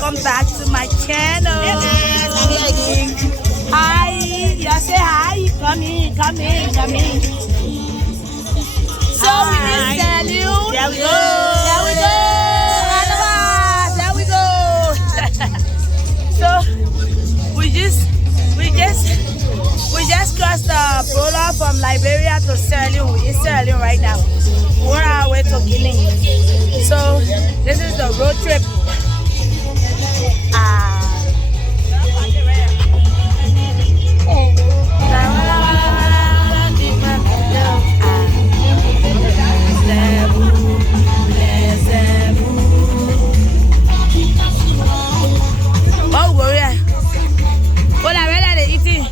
welcome back to my channel. Hi, y'all say hi. Come in. So we in Sierra Leone. There we go. There we go. So we just crossed the border from Liberia to Sierra Leone. We're in Sierra Leone right now. We're on our way to Guinea. So this is the road trip. Oh, go here. Oh, la red are eating.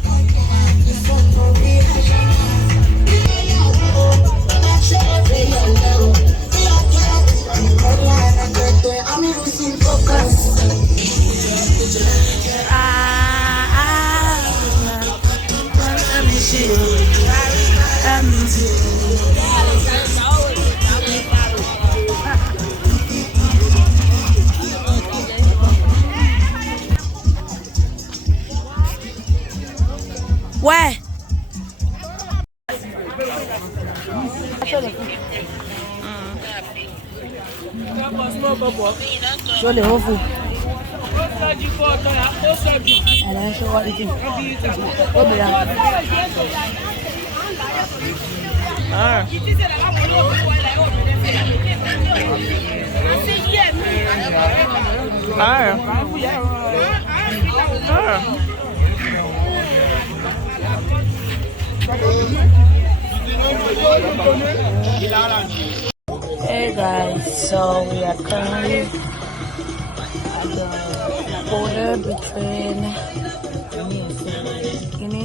Where? Show the whole food. And then show what it is. Hey guys, so we are currently at the border between Guinea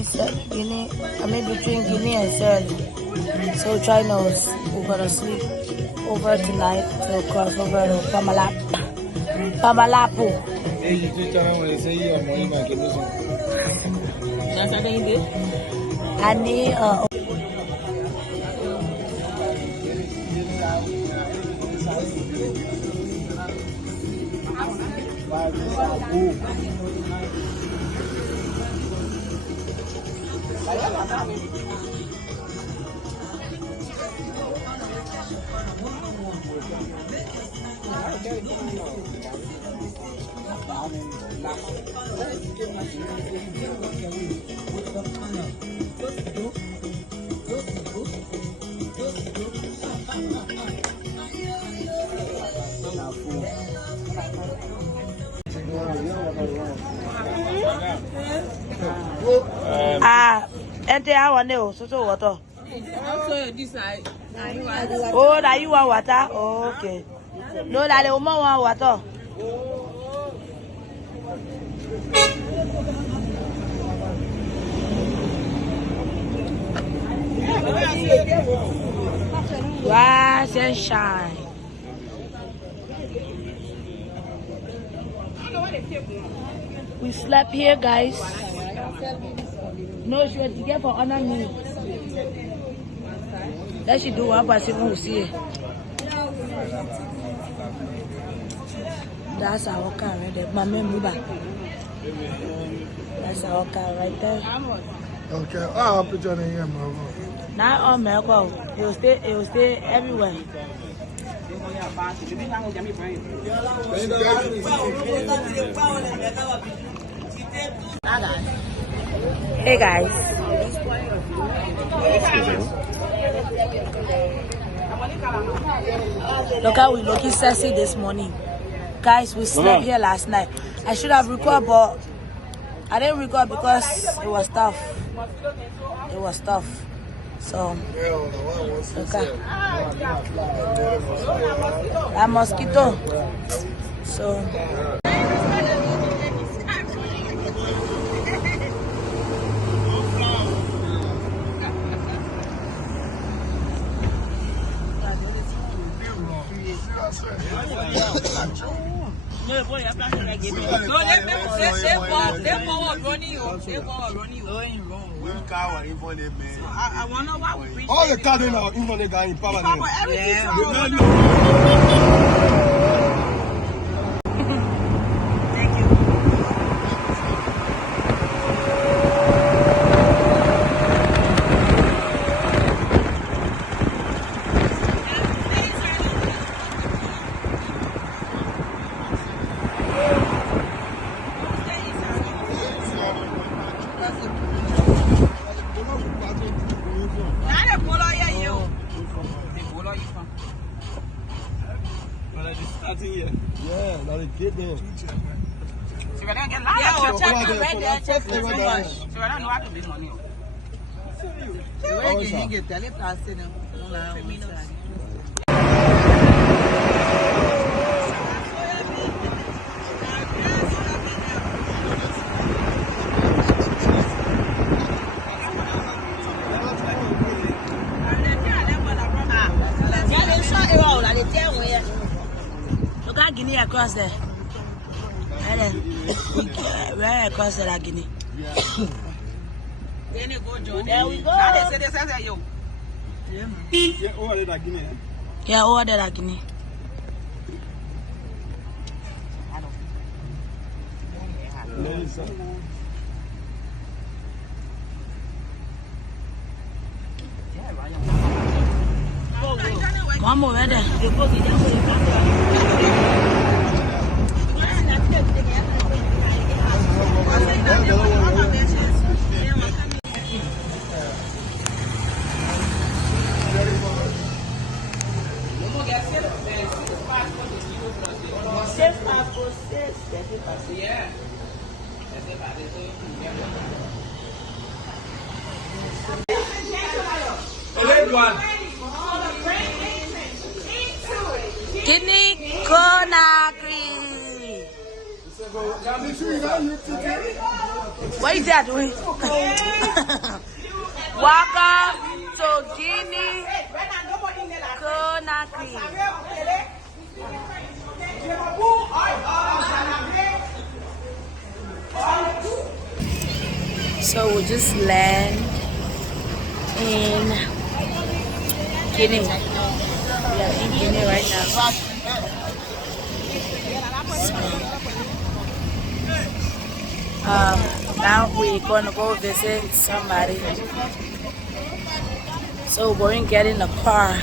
and Sierra Leone. So China knows we're gonna sleep over tonight to cross over to Pamalapu. I need enter our nail, so water. Oh, that you want water? Oh, okay. No, that the woman want water. Wow, sunshine. We slept here, guys. No, she was here for honor me. That she do one person who see it. That's our car right there. Mama move back. That's our car right there. Okay, I'll put your name here, Mama. Now on Melco, it will stay everywhere. Hey guys. Look how we looking sexy this morning. Guys, we slept here last night. I should have recorded, but I didn't record because it was tough. So, okay. A mosquito. So. All the cars in the guy in power. Get there. So we don't get Yeah, loud. we'll check it right there. Check So it we right don't know how to make money. Look at guinea across there. Right across there, guinea. Then you go, John. There we go. Now they say, yo. Yeah, over there, Guinea. Yeah, over there, guinea. One more right there. Yeah. Guinea, Conakry. What is that doing? Welcome to Guinea, Conakry. So we just land in Guinea. We are in Guinea right now. Now we're gonna go visit somebody. So we're going to get in the car.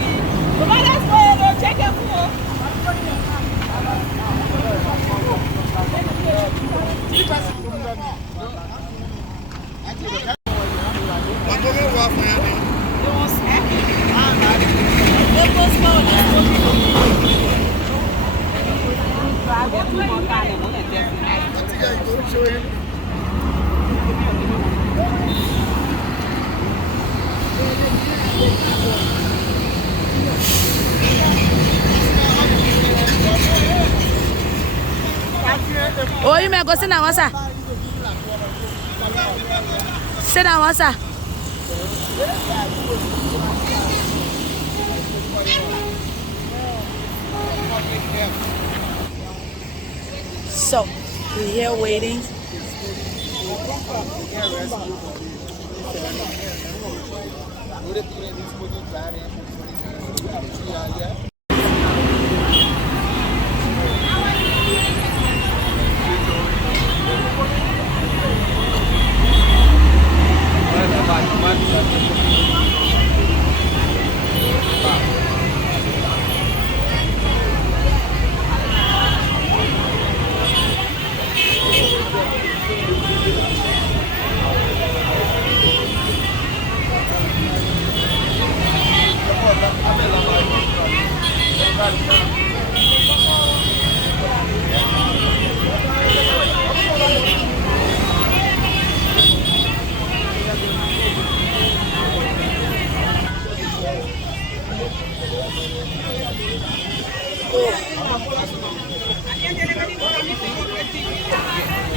Oh, you may go sit down, sir. Sit down, sir. So, we're here waiting.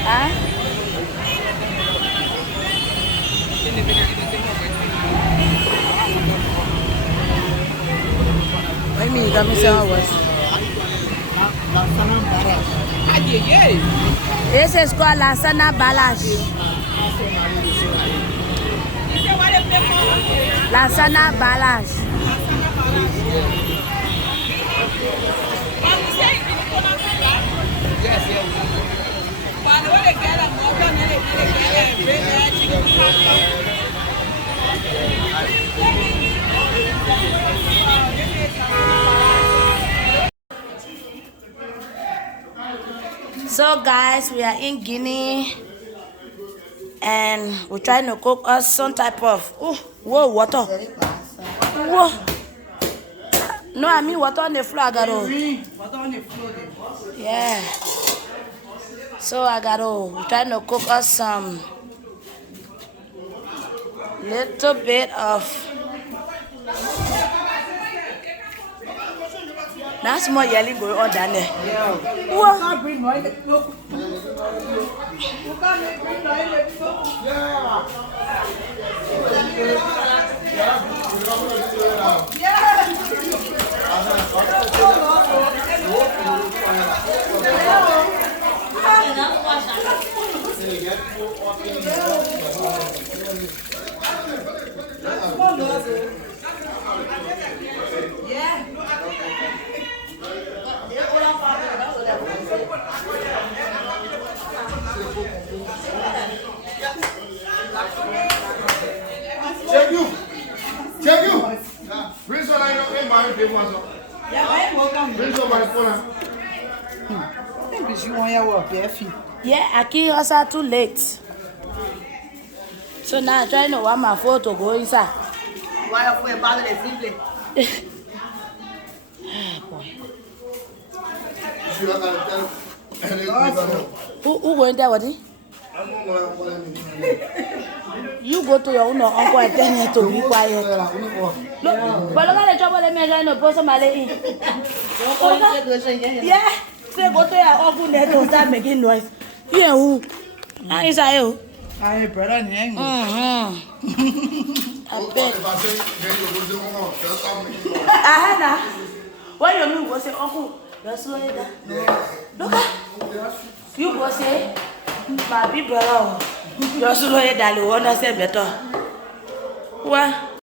Huh? What do you mean? You got me saying what? This is called Lasana Balash. Lasana Balash. So guys, we are in Guinea and we're trying to cook us some type of water. Whoa. No, I mean water on the floor. I got Water on the floor. Yeah. So I gotta trying to cook us some little bit of that's more yelling going on down there. Yeah. What? You can't bring more in the cook. You can't bring more in the cook. Check you. Bring some like no my people also. Yeah, I ain't welcome. Bring some my phone. I think you want your work, yeah, Yeah, I can't also too late. So now I'm trying to want my phone to go inside. Why are you bother the simple? Boy. You are going to tell. Who going there, what? You go to your own uncle and tell him to be quiet. Look, but look at the trouble they make trying to put somebody in. Yeah, say go to your uncle there to start making noise. Yeah, who? How is I you? I brother, hang. I bet. What you mean? Go say uncle? Just slow it down. Look at you. Go say, my big brother. Just slow it down. You understand better? What?